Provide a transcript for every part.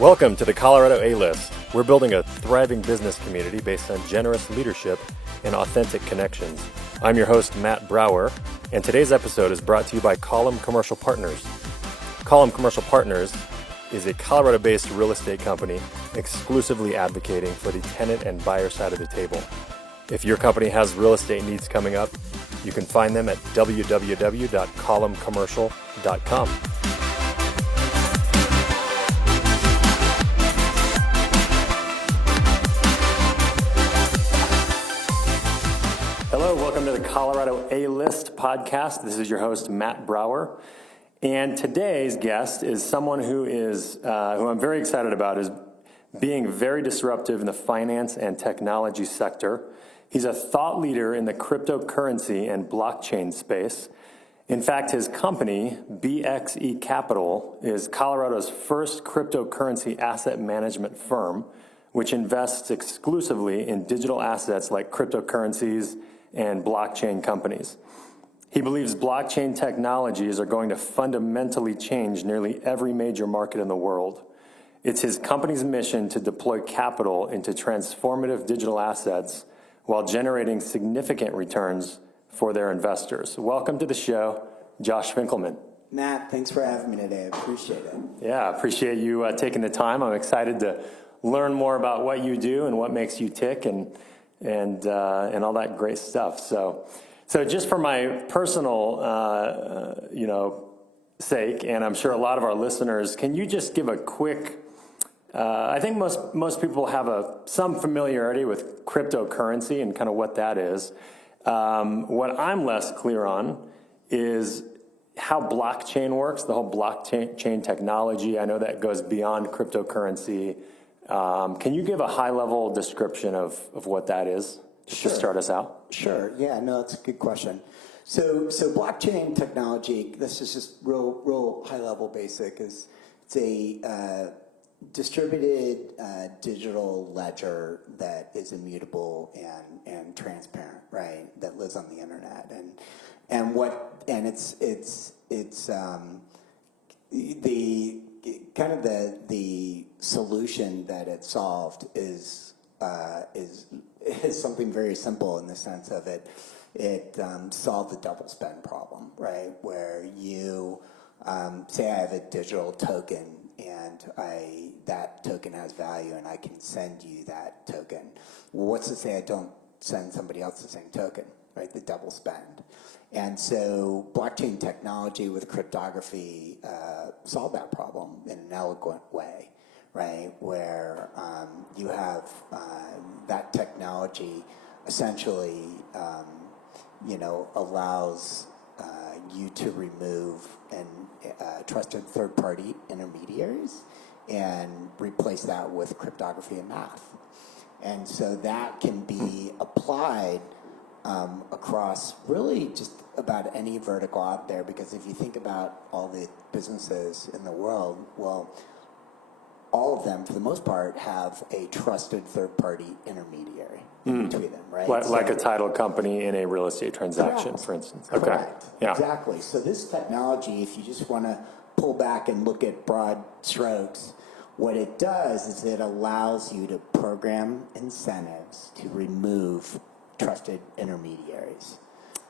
Welcome to the Colorado A-List. We're building a thriving business community based on generous leadership and authentic connections. I'm your host, Matt Brower, and today's episode is brought to you by Column Commercial Partners. Column Commercial Partners is a Colorado-based real estate company exclusively advocating for the tenant and buyer side of the table. If your company has real estate needs coming up, you can find them at www.columncommercial.com. Hello, welcome to the Colorado A-List podcast. This is your host, Matt Brower. And today's guest is someone who I'm very excited about, is being very disruptive in the finance and technology sector. He's a thought leader in the cryptocurrency and blockchain space. In fact, his company, BXE Capital, is Colorado's first cryptocurrency asset management firm, which invests exclusively in digital assets like cryptocurrencies and blockchain companies. He believes blockchain technologies are going to fundamentally change nearly every major market in the world. It's his company's mission to deploy capital into transformative digital assets while generating significant returns for their investors. Welcome to the show, Josh Finkleman. Matt, thanks for having me today. I appreciate it. Yeah, I appreciate you taking the time. I'm excited to learn more about what you do and what makes you tick and all that great stuff. So just for my personal, sake, and I'm sure a lot of our listeners, can you just give a quick? I think most people have some familiarity with cryptocurrency and kind of what that is. What I'm less clear on is how blockchain works, the whole blockchain technology. I know that goes beyond cryptocurrency. Can you give a high-level description of what that is, just to start us out? Sure. Yeah, no, that's a good question. So blockchain technology, this is just real high-level basic, it's a distributed digital ledger that is immutable and transparent, right? That lives on the internet, and it's the solution that it solved is something very simple in the sense of it solved the double spend problem, right? Where you say I have a digital token and that token has value and I can send you that token. Well, what's to say I don't send somebody else the same token, right? The double spend. And so blockchain technology with cryptography solved that problem in an eloquent way, right? Where you have that technology essentially, allows you to remove trusted third-party intermediaries and replace that with cryptography and math. And so that can be applied across really just about any vertical out there, because if you think about all the businesses in the world, well, all of them, for the most part, have a trusted third-party intermediary between them, right? Like a title company in a real estate transaction, for instance. Okay. Correct. Yeah. Exactly. So this technology, if you just want to pull back and look at broad strokes, what it does is it allows you to program incentives to remove trusted intermediaries.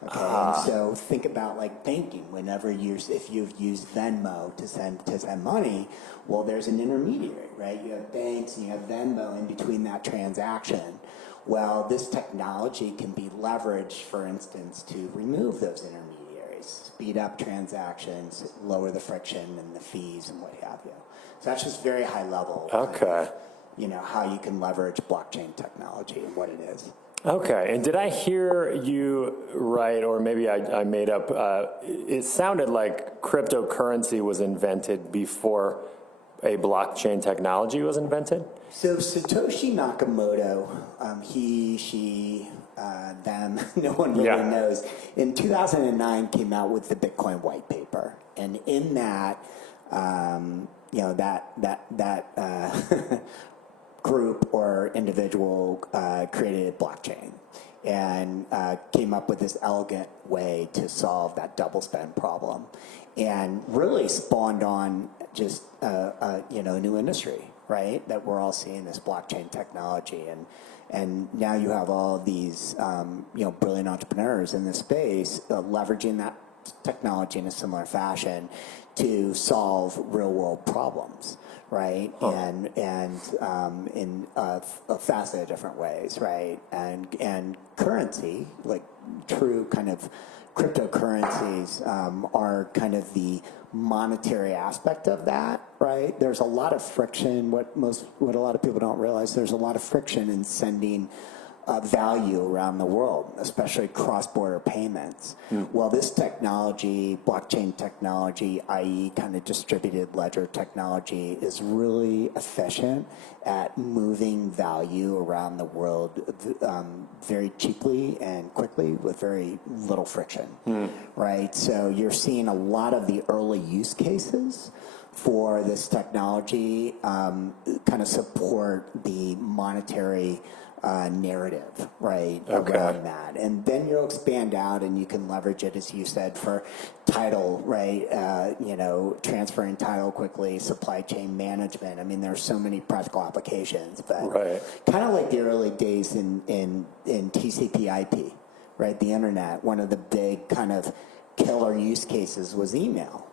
Okay, and so think about like banking. If you've used Venmo to send money, well, there's an intermediary, right? You have banks and you have Venmo in between that transaction. Well, this technology can be leveraged, for instance, to remove those intermediaries, speed up transactions, lower the friction and the fees and what have you. So that's just very high level. Okay. How you can leverage blockchain technology and what it is. Okay, and did I hear you right, or maybe I made up, it sounded like cryptocurrency was invented before a blockchain technology was invented? So Satoshi Nakamoto, he, she, them, no one really knows, in 2009 came out with the Bitcoin white paper. And in group or individual created a blockchain and came up with this elegant way to solve that double spend problem, and really spawned on just a new industry, right? That we're all seeing this blockchain technology, and now you have all of these brilliant entrepreneurs in this space leveraging that technology in a similar fashion to solve real world problems, right? And in a facet of different ways, right? And currency, like true kind of cryptocurrencies, are kind of the monetary aspect of that, right? There's a lot of friction. What a lot of people don't realize, there's a lot of friction in sending value around the world, especially cross-border payments. Well, this technology, blockchain technology, i.e. kind of distributed ledger technology, is really efficient at moving value around the world very cheaply and quickly with very little friction, right? So you're seeing a lot of the early use cases for this technology kind of support the monetary narrative, right, around that. And then you'll expand out and you can leverage it, as you said, for title, right, transferring title quickly, supply chain management. I mean, there's so many practical applications, but kind of like the early days in TCP IP, right, the internet, one of the big kind of killer use cases was email.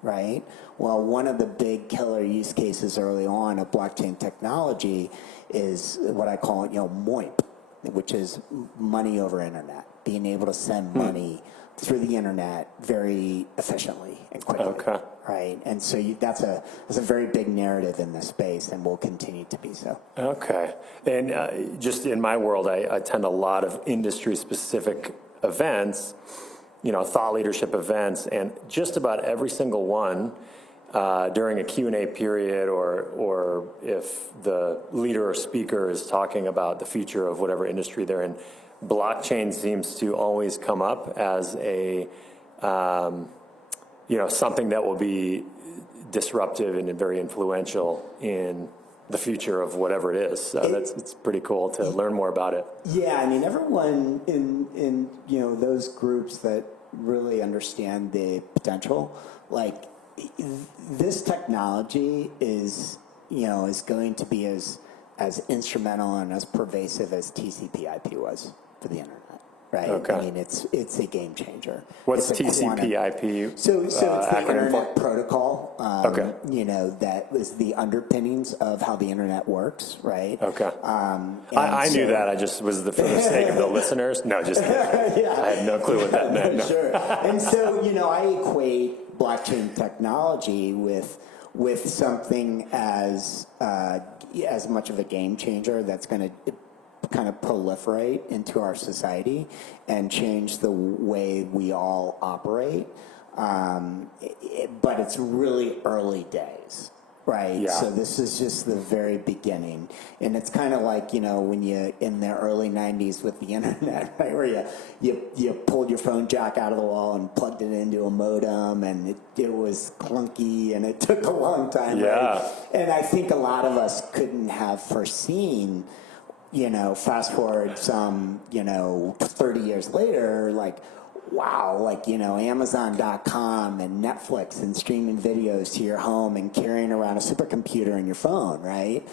Right? Well, one of the big killer use cases early on of blockchain technology is what I call, MOIP, which is money over internet, being able to send money through the internet very efficiently and quickly. Right? And so that's a very big narrative in this space, and will continue to be so. Okay. And just in my world, I attend a lot of industry-specific events, thought leadership events, and just about every single one during a Q&A period, or if the leader or speaker is talking about the future of whatever industry they're in, blockchain seems to always come up as a something that will be disruptive and very influential in the future of whatever it is. So it's pretty cool to learn more about it. Yeah, I mean, everyone in those groups that really understand the potential, like this technology is going to be as instrumental and as pervasive as TCP/IP was for the internet. Right. Okay. I mean, it's a game changer. What's TCP/IP? So it's the acronym internet for? protocol. Okay. That was the underpinnings of how the internet works. Right. Okay. I knew that. I just was for the sake of the listeners. No, just yeah. I had no clue what that meant. No. Sure. And so I equate blockchain technology with something as much of a game changer that's going to kind of proliferate into our society and change the way we all operate. But it's really early days, right? Yeah. So this is just the very beginning. And it's kind of like, when you, in the early 90s with the internet, right? Where you pulled your phone jack out of the wall and plugged it into a modem, and it was clunky and it took a long time. Yeah. Right? And I think a lot of us couldn't have foreseen, fast forward some, 30 years later, like, wow, like, Amazon.com and Netflix and streaming videos to your home and carrying around a supercomputer in your phone, right?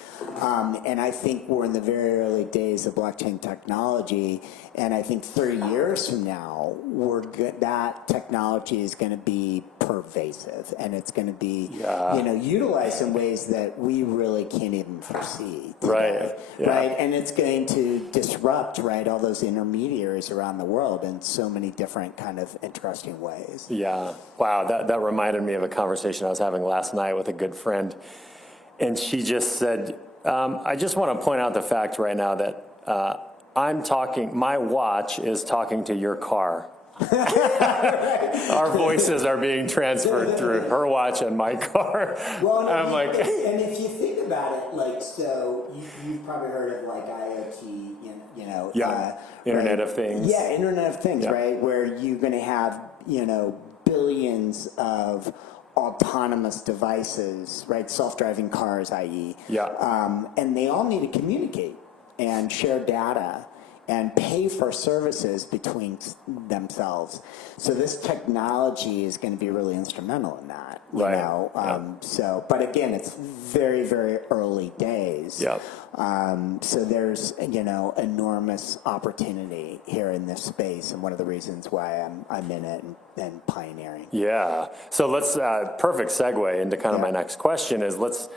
And I think we're in the very early days of blockchain technology, and I think 30 years from now, that technology is going to be pervasive, and it's going to be, utilized in ways that we really can't even foresee today, right? Yeah. Right, and it's going to disrupt, right, all those intermediaries around the world in so many different kind of interesting ways. Yeah. Wow. That reminded me of a conversation I was having last night with a good friend, and she just said, "I just want to point out the fact right now that my watch is talking to your car." Our voices are being transferred through her watch and my car. Well, I'm like, and if you think about it, like, so you've probably heard of like IoT, Internet right? of Things. Yeah, Internet of Things, Yeah. right? Where you're going to have, billions of autonomous devices, right? Self-driving cars, i.e. Yeah. And they all need to communicate and share data and pay for services between themselves. So this technology is going to be really instrumental in that, you Right. know. But again, it's very, very early days. Yeah. So there's, you know, enormous opportunity here in this space, and one of the reasons why I'm in it and pioneering. Yeah. So let's, perfect segue into kind of Yeah. my next question is, let's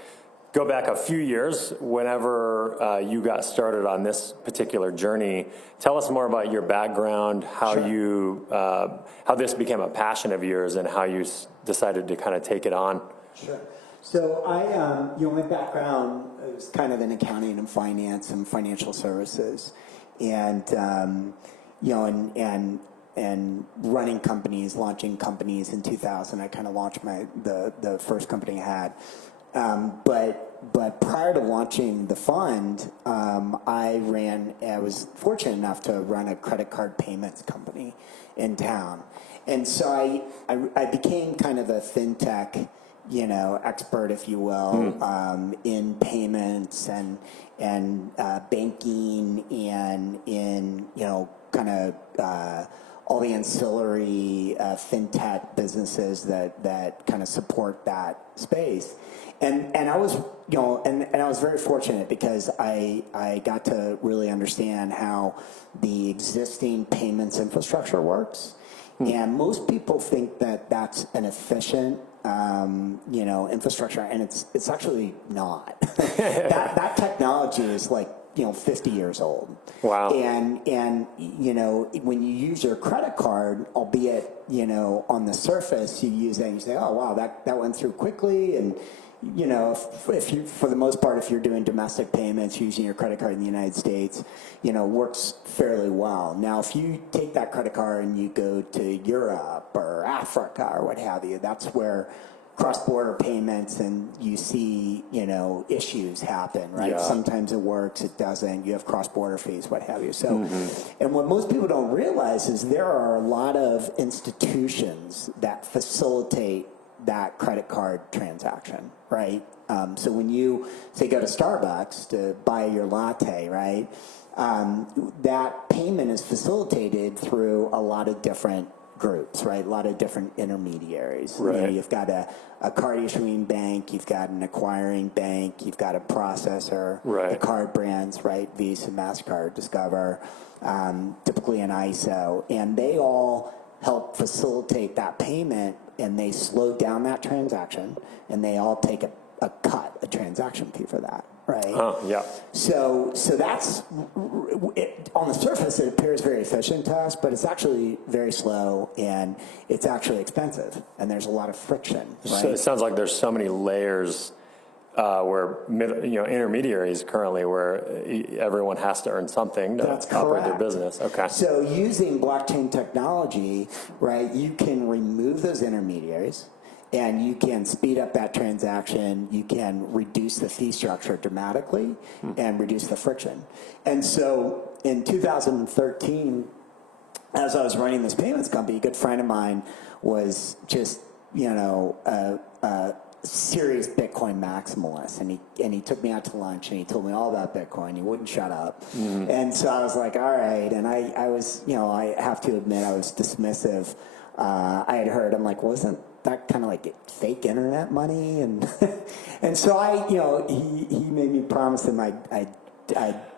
go back a few years whenever you got started on this particular journey. Tell us more about your background, how Sure. you, how this became a passion of yours, and how you decided to kind of take it on. Sure. So my background was kind of in accounting and finance and financial services, and and running companies, launching companies. In 2000, I kind of launched the first company I had. But prior to launching the fund, I was fortunate enough to run a credit card payments company in town. And so I became kind of a fintech, you know, expert, if you will, in payments and banking and in, you know, kind of all the ancillary fintech businesses that kind of support that space. And I was, you know, and I was very fortunate because I got to really understand how the existing payments infrastructure works. And most people think that that's an efficient, you know, infrastructure, and it's actually not. that technology is like, you know, 50 years old. Wow. And you know, when you use your credit card, albeit, you know, on the surface you use that and you say, oh wow, that went through quickly, and you know, if you, for the most part, if you're doing domestic payments using your credit card in the United States, you know, works fairly well. Now, if you take that credit card and you go to Europe or Africa or what have you, that's where cross-border payments and you see, you know, issues happen, right? Yeah. Sometimes it works, it doesn't. You have cross-border fees, what have you. So, and what most people don't realize is there are a lot of institutions that facilitate that credit card transaction, right? So when you, say, go to Starbucks to buy your latte, right, that payment is facilitated through a lot of different groups, right? A lot of different intermediaries. Right. You know, you've got a card issuing bank, you've got an acquiring bank, you've got a processor, Right. the card brands, right? Visa, MasterCard, Discover, typically an ISO, and they all help facilitate that payment, and they slow down that transaction, and they all take a cut, a transaction fee for that, right? Oh, yeah. So that's, on the surface, it appears very efficient to us, but it's actually very slow, and it's actually expensive, and there's a lot of friction, right? So it sounds like there's so many layers where intermediaries currently, where everyone has to earn something to That's operate their correct. business. Okay. So using blockchain technology, right, you can remove those intermediaries, and you can speed up that transaction. You can reduce the fee structure dramatically and reduce the friction. And so in 2013, as I was running this payments company, a good friend of mine was just, you know, a serious Bitcoin maximalist, and he took me out to lunch and he told me all about Bitcoin. He wouldn't shut up. And so I was like, all right. And I was, you know, I have to admit I was dismissive. I had heard, I'm like, wasn't that kind of like fake internet money? And and so I, you know, he made me promise him I'd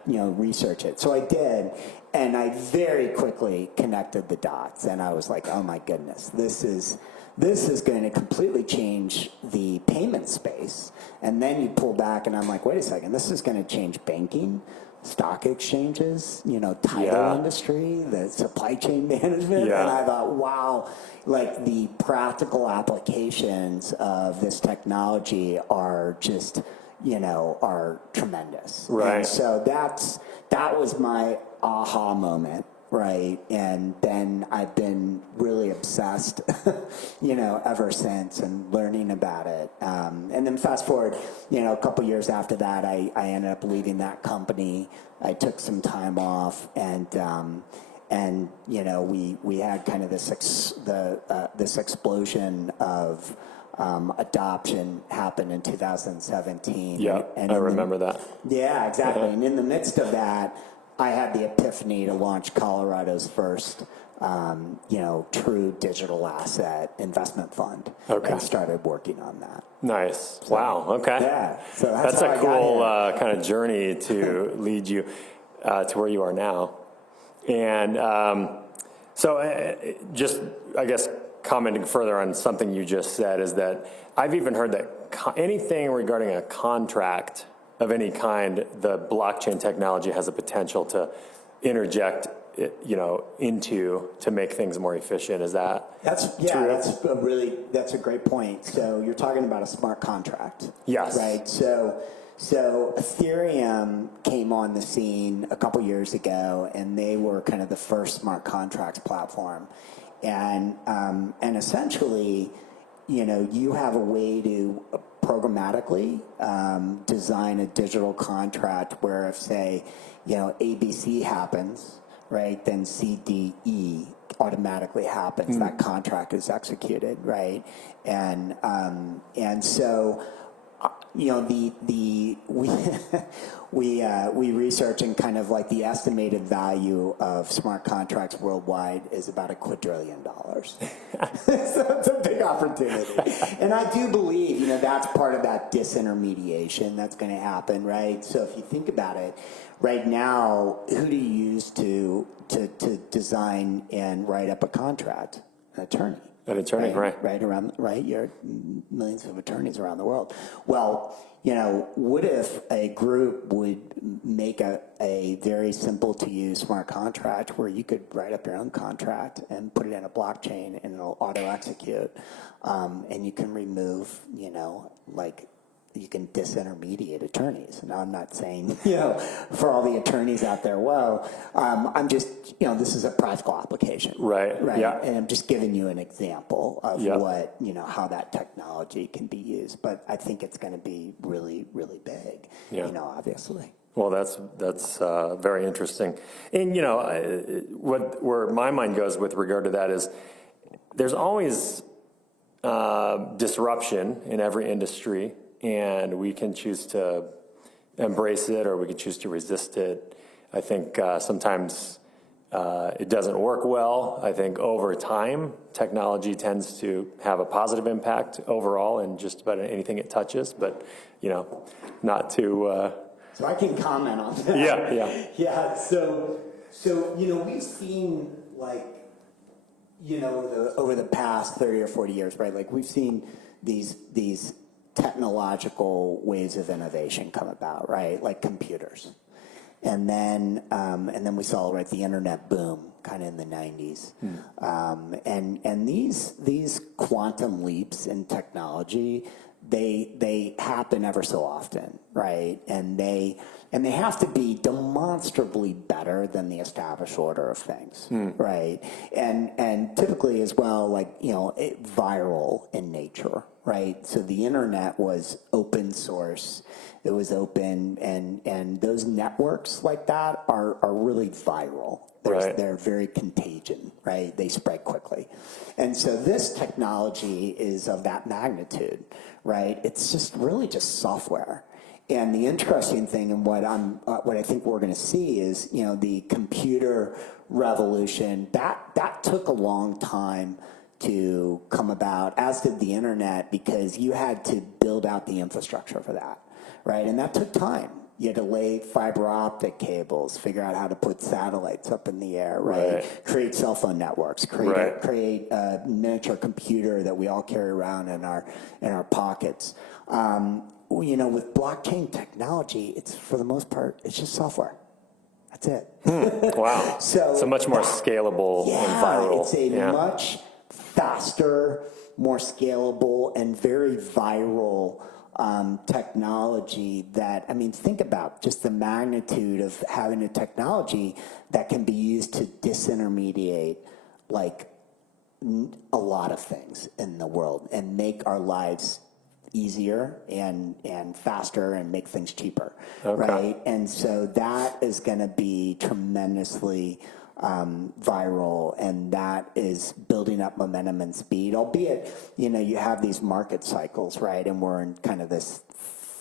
you know, research it. So I did, and I very quickly connected the dots, and I was like, oh my goodness, this is going to completely change the payment space. And then you pull back, and I'm like, wait a second, this is going to change banking, stock exchanges, you know, title industry, the supply chain management. Yeah. And I thought, wow, like the practical applications of this technology are just, you know, are tremendous. Right. And so that was my aha moment. Right, and then I've been really obsessed, you know, ever since, and learning about it. And then fast forward, you know, a couple years after that, I ended up leaving that company. I took some time off, and you know, we had kind of this explosion of adoption happened in 2017. Yeah, I remember that. Yeah, exactly. And in the midst of that, I had the epiphany to launch Colorado's first, true digital asset investment fund. Okay. And started working on that. Nice. Wow. Okay. Yeah. So That's a cool kind of journey to lead you to where you are now. And just, I guess, commenting further on something you just said is that I've even heard that anything regarding a contract of any kind, the blockchain technology has a potential to interject into to make things more efficient. Is that true? That's a great point. So you're talking about a smart contract. Yes. Right. So Ethereum came on the scene a couple years ago, and they were kind of the first smart contracts platform. And essentially, you have a way to programmatically design a digital contract where if, say, ABC happens, right, then CDE automatically happens. That contract is executed, right? And so we research and kind of like the estimated value of smart contracts worldwide is about $2 quadrillion. So it's a big opportunity, and I do believe that's part of that disintermediation that's going to happen, right? So if you think about it, right now, who do you use to design and write up a contract? An attorney. An attorney, Right. You're millions of attorneys around the world. Well, what if a group would make a very simple to use smart contract where you could write up your own contract and put it in a blockchain and it'll auto execute, and you can remove, you can disintermediate attorneys. Now, I'm not saying, for all the attorneys out there, I'm just, this is a practical application. Right. Yeah. And I'm just giving you an example of what, how that technology can be used. But I think it's going to be really, really big, obviously. Well, that's very interesting. And, where my mind goes with regard to that is there's always disruption in every industry. And we can choose to embrace it or we can choose to resist it. I think sometimes it doesn't work well. I think over time, technology tends to have a positive impact overall in just about anything it touches, but, not to... So I can comment on that. Yeah, so we've seen, over the past 30 or 40 years, right? Like, we've seen these technological ways of innovation come about, right? Like computers. And then we saw, right, the internet boom kind of in the 90s. And these quantum leaps in technology, they happen ever so often, right? And they have to be demonstrably better than the established order of things, right? And typically as well, viral in nature, right? So the internet was open source. It was open, and those networks like that are really viral. They're very contagion, right? They spread quickly. And so this technology is of that magnitude, right? It's just really just software. And the interesting thing and what I think we're going to see is, the computer revolution, that took a long time to come about, as did the internet, because you had to build out the infrastructure for that, right? And that took time. You had to lay fiber optic cables, figure out how to put satellites up in the air, right? Create cell phone networks, create a miniature computer that we all carry around in our pockets. With blockchain technology, it's, for the most part, it's just software. That's it. Wow. So much more scalable and viral. It's a much faster, more scalable, and very viral technology that, think about just the magnitude of having a technology that can be used to disintermediate a lot of things in the world and make our lives easier and faster and make things cheaper, right? And so that is going to be tremendously viral, and that is building up momentum and speed, albeit, you have these market cycles, right? And we're in kind of this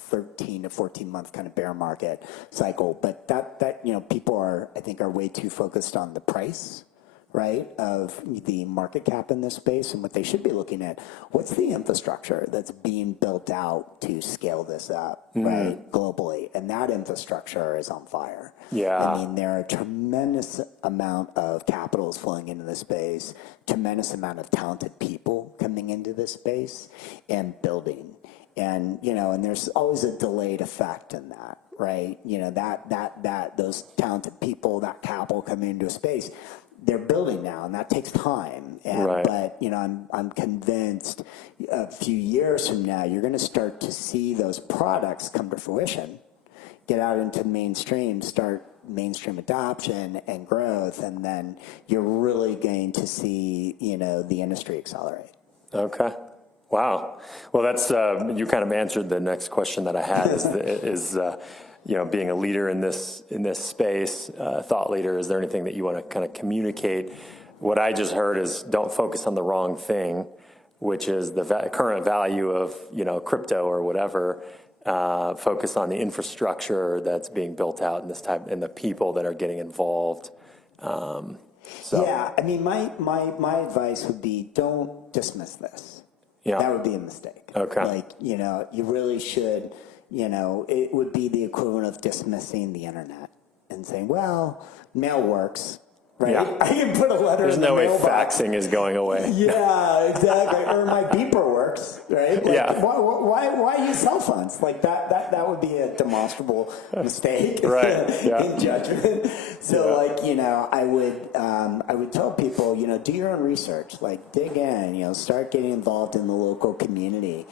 13 to 14 month kind of bear market cycle. But that people I think are way too focused on the price, right, of the market cap in this space, and what they should be looking at, what's the infrastructure that's being built out to scale this up, right, globally, and that infrastructure is on fire. Yeah. I mean, there are a tremendous amount of capital flowing into this space, tremendous amount of talented people coming into this space and building. And, and there's always a delayed effect in that, right? That those talented people, that capital coming into a space, they're building now, and that takes time. And, right. But, I'm convinced a few years from now, you're going to start to see those products come to fruition, get out into mainstream, start mainstream adoption and growth, and then you're really going to see, the industry accelerate. Okay. Wow. Well, that's you kind of answered the next question that I had. Is being a leader in this space, thought leader. Is there anything that you want to kind of communicate? What I just heard is don't focus on the wrong thing, which is the current value of crypto or whatever. Focus on the infrastructure that's being built out in this type and the people that are getting involved. Yeah, I mean, my advice would be don't dismiss this. Yeah. That would be a mistake. Okay. You really should, it would be the equivalent of dismissing the internet and saying, well, mail works, right? Yeah. I can put a letter There's in the no way mailbox. faxing is going away. Yeah, exactly. Or my beeper works, right? Yeah. Why use cell phones? Like that would be a demonstrable mistake, Right. Yeah. in judgment. So, I would tell people, do your own research, like dig in, start getting involved in the local community,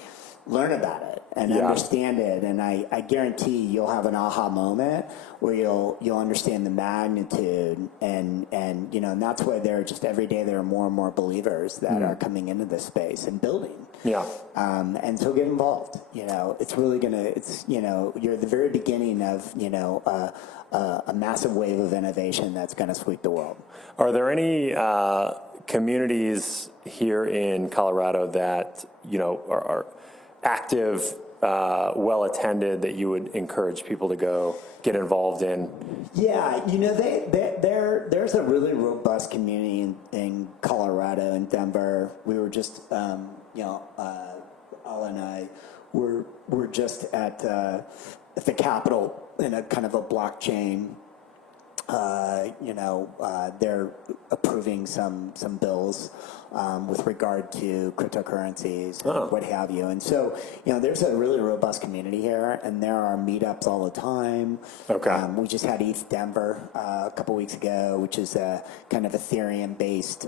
learn about it and understand it, and I guarantee you'll have an aha moment where you'll understand the magnitude, and that's why every day there are more and more believers that are coming into this space and building. Yeah. And so get involved. It's really you're at the very beginning of a massive wave of innovation that's going to sweep the world. Are there any communities here in Colorado that are active, well attended, that you would encourage people to go get involved in? Yeah, there's a really robust community in Colorado, in Denver. We were just, Ala and I were just at the Capitol in a kind of a blockchain. They're approving some bills with regard to cryptocurrencies and what have you. And so, there's a really robust community here, and there are meetups all the time. Okay. We just had ETH Denver a couple weeks ago, which is a kind of Ethereum-based,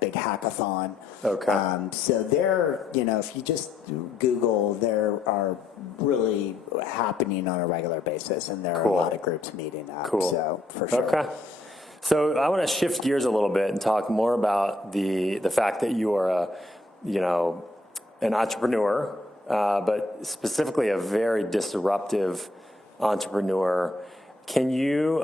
big hackathon. Okay. So there, if you just Google, there are really happening on a regular basis, and there are a lot of groups meeting up. Cool. So for sure. Okay. So I want to shift gears a little bit and talk more about the fact that you are an entrepreneur, but specifically a very disruptive entrepreneur. Can you,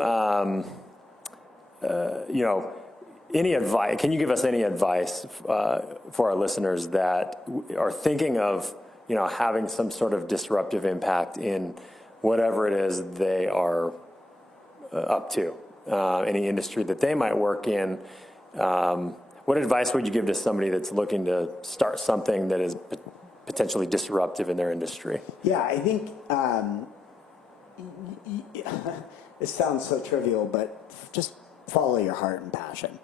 any advice? Can you give us any advice for our listeners that are thinking of having some sort of disruptive impact in whatever it is they are up to? Any industry that they might work in. What advice would you give to somebody that's looking to start something that is potentially disruptive in their industry? Yeah, I think it sounds so trivial, but just follow your heart and passion.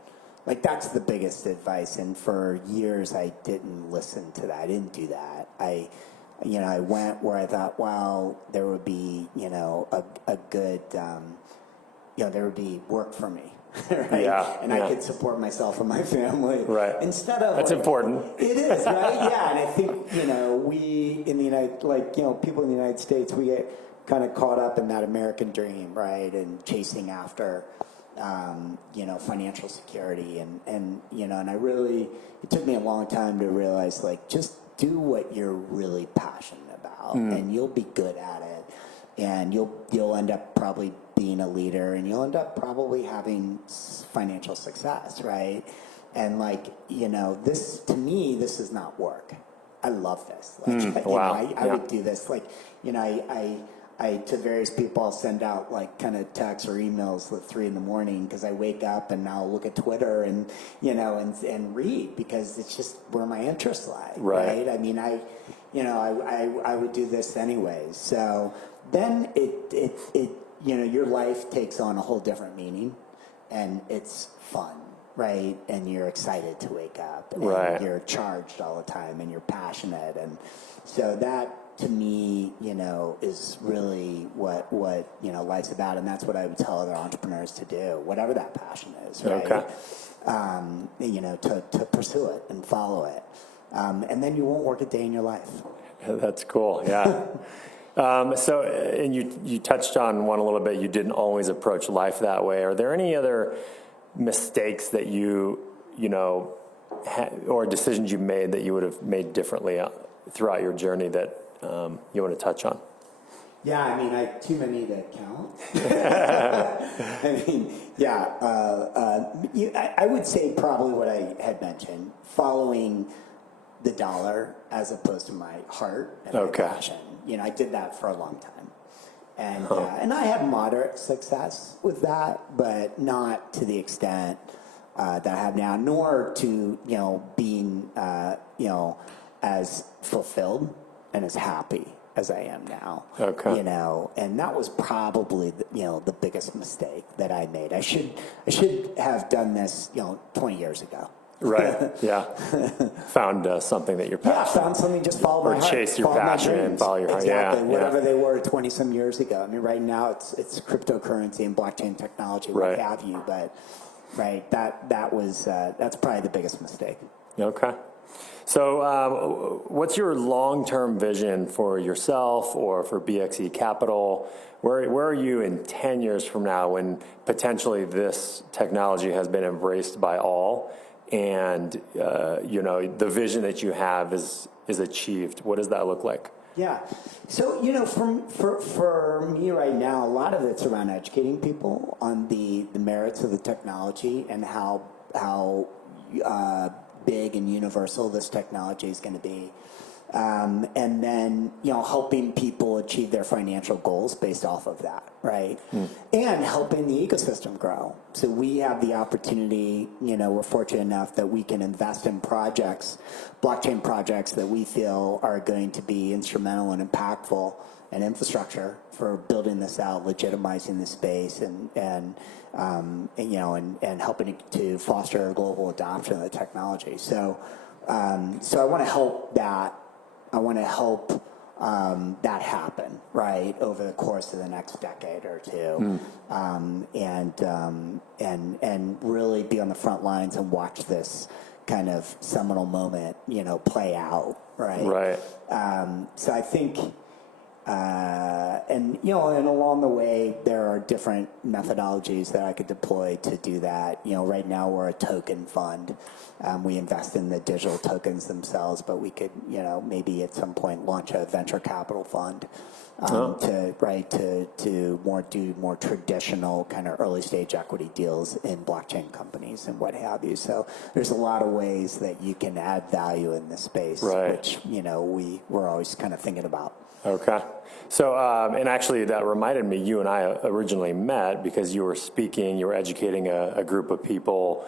Like, that's the biggest advice. And for years, I didn't listen to that. I didn't do that. I went where I thought, well, there would be, a good, there would be work for me, right? Yeah, and I could support myself and my family. Right. Instead of that's important. It is, right? Yeah, and I think we in the people in the United States, we get kind of caught up in that American dream, right, and chasing after, financial security, and I really, it took me a long time to realize, just do what you're really passionate about, and you'll be good at it, and you'll end up probably being a leader, and you'll end up probably having financial success, right? And like, this, to me, this is not work. I love this. Like, wow. I would do this. Like, I to various people, I'll send out like kind of texts or emails at 3 a.m. because I wake up and I'll look at Twitter and, and read, because it's just where my interests lie. Right. I mean, I would do this anyways. So then it your life takes on a whole different meaning, and it's fun. Right, and you're excited to wake up, and you're charged all the time, and you're passionate, and so that, to me, is really what life's about, and that's what I would tell other entrepreneurs to do, whatever that passion is, right? Okay. To pursue it and follow it, and then you won't work a day in your life. That's cool. Yeah. So, and you touched on one a little bit. You didn't always approach life that way. Are there any other mistakes that or decisions you made that you would have made differently throughout your journey that you want to touch on? Yeah, I mean, too many to count. I mean, yeah, I would say probably what I had mentioned, following the dollar as opposed to my heart and my passion. I did that for a long time. And I had moderate success with that, but not to the extent that I have now, nor to, being, as fulfilled and as happy as I am now. Okay. And that was probably, the biggest mistake that I made. I should have done this, 20 years ago. Right. Yeah. Found something that you're passionate. Yeah, found something. Just follow my heart. Or chase your passion and follow your heart. Exactly. Yeah. Whatever they were 20 some years ago. I mean, right now it's cryptocurrency and blockchain technology, what have you. But that's probably the biggest mistake. Okay. So, what's your long-term vision for yourself or for BXE Capital? Where are you in 10 years from now, when potentially this technology has been embraced by all? And the vision that you have is achieved. What does that look like? Yeah. So for me right now, a lot of it's around educating people on the merits of the technology and how big and universal this technology is going to be, and then helping people achieve their financial goals based off of that, right? And helping the ecosystem grow. So we have the opportunity, we're fortunate enough that we can invest in projects, blockchain projects that we feel are going to be instrumental and impactful, and infrastructure for building this out, legitimizing the space, and helping to foster global adoption of the technology. So I want to help that. I want to help that happen, right, over the course of the next decade or two, and really be on the front lines and watch this kind of seminal moment, play out, right? Right. So I think. And along the way, there are different methodologies that I could deploy to do that. Right now we're a token fund. We invest in the digital tokens themselves, but we could, maybe at some point launch a venture capital fund to do more traditional kind of early stage equity deals in blockchain companies and what have you. So there's a lot of ways that you can add value in this space, which we're always kind of thinking about. Okay. So, and actually that reminded me, you and I originally met because you were educating a group of people,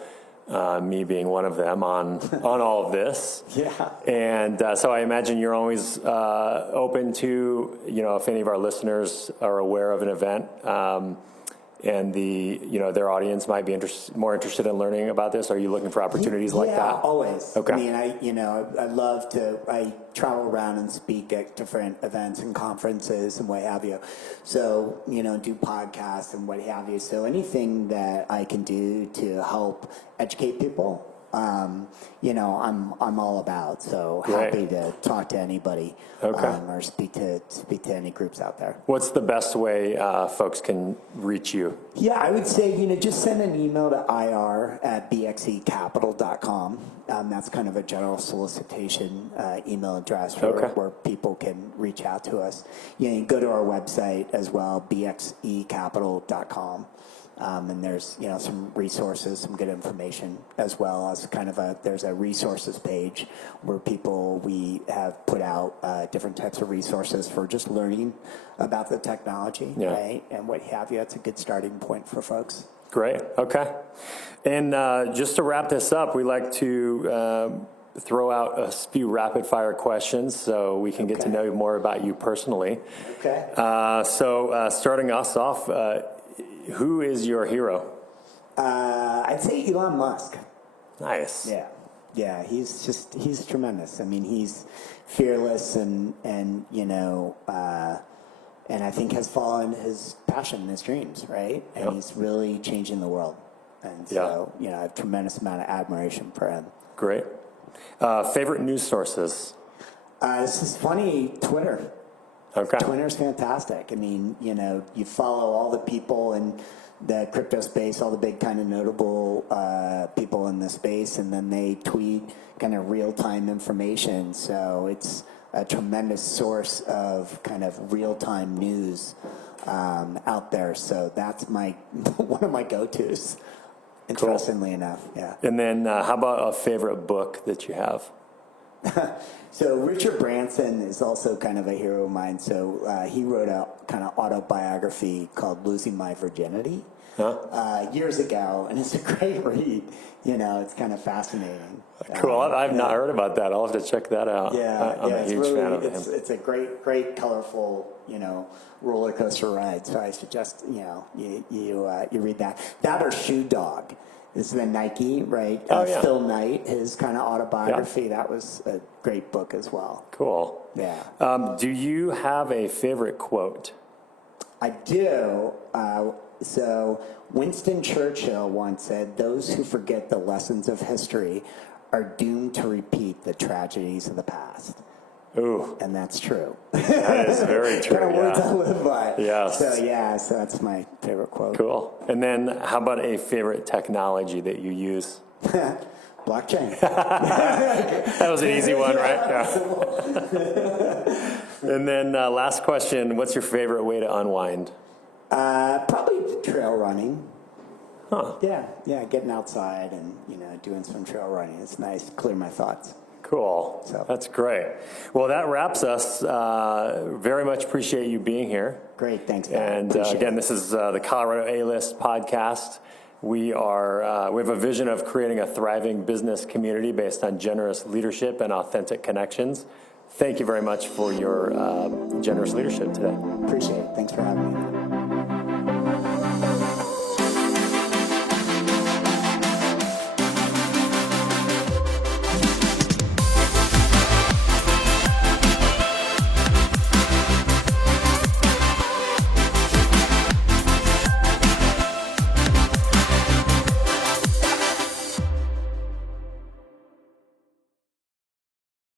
me being one of them, on all of this. Yeah. And so I imagine you're always open to, if any of our listeners are aware of an event, and their audience might be more interested in learning about this. Are you looking for opportunities like that? Yeah, always. Okay. I mean, I travel around and speak at different events and conferences and what have you. So, do podcasts and what have you. So anything that I can do to help educate people I'm all about. So Great. happy to talk to anybody or speak to any groups out there. What's the best way folks can reach you? Yeah, I would say, just send an email to ir@bxecapital.com. That's kind of a general solicitation email address where people can reach out to us. You can go to our website as well, bxecapital.com. And there's, some resources, some good information, as well as there's a resources page where we have put out different types of resources for just learning about the technology, right? And what have you. That's a good starting point for folks. Great. Okay. And just to wrap this up, we like to throw out a few rapid fire questions so we can get to know more about you personally. Okay. So starting us off, who is your hero? I'd say Elon Musk. Nice. Yeah. He's tremendous. I mean, he's fearless and I think has followed his passion, his dreams, right? And he's really changing the world. And so, I have a tremendous amount of admiration for him. Great. Favorite news sources? This is funny, Twitter. Okay. Twitter's fantastic. I mean, you follow all the people in the crypto space, all the big kind of notable people in the space, and then they tweet kind of real-time information. So it's a tremendous source of kind of real-time news out there. So that's one of my go-tos, interestingly enough. Yeah. And then how about a favorite book that you have? So Richard Branson is also kind of a hero of mine. So he wrote a kind of autobiography called Losing My Virginity years ago, and it's a great read. It's kind of fascinating. Cool. I've not heard about that. I'll have to check that out. Yeah, I'm a huge fan of him. It's a great, colorful, roller coaster ride. So I suggest, you read that. That or Shoe Dog. This is the Nike, right? Phil Knight, his kind of autobiography. Yeah. That was a great book as well. Cool. Yeah. Do you have a favorite quote? I do. So Winston Churchill once said, "Those who forget the lessons of history are doomed to repeat the tragedies of the past." Ooh. And that's true. That is very true. Kind of words I live by. Yes. So that's my favorite quote. Cool. And then how about a favorite technology that you use? Blockchain. That was an easy one, right? Yeah. And then last question, what's your favorite way to unwind? Probably trail running. Huh. Yeah, getting outside and, doing some trail running. It's nice to clear my thoughts. Cool. So. That's great. Well, that wraps us. Very much appreciate you being here. Great. Thanks, Matt. And again, this is the Colorado A-List podcast. We have a vision of creating a thriving business community based on generous leadership and authentic connections. Thank you very much for your generous leadership today. Appreciate it. Thanks for having me.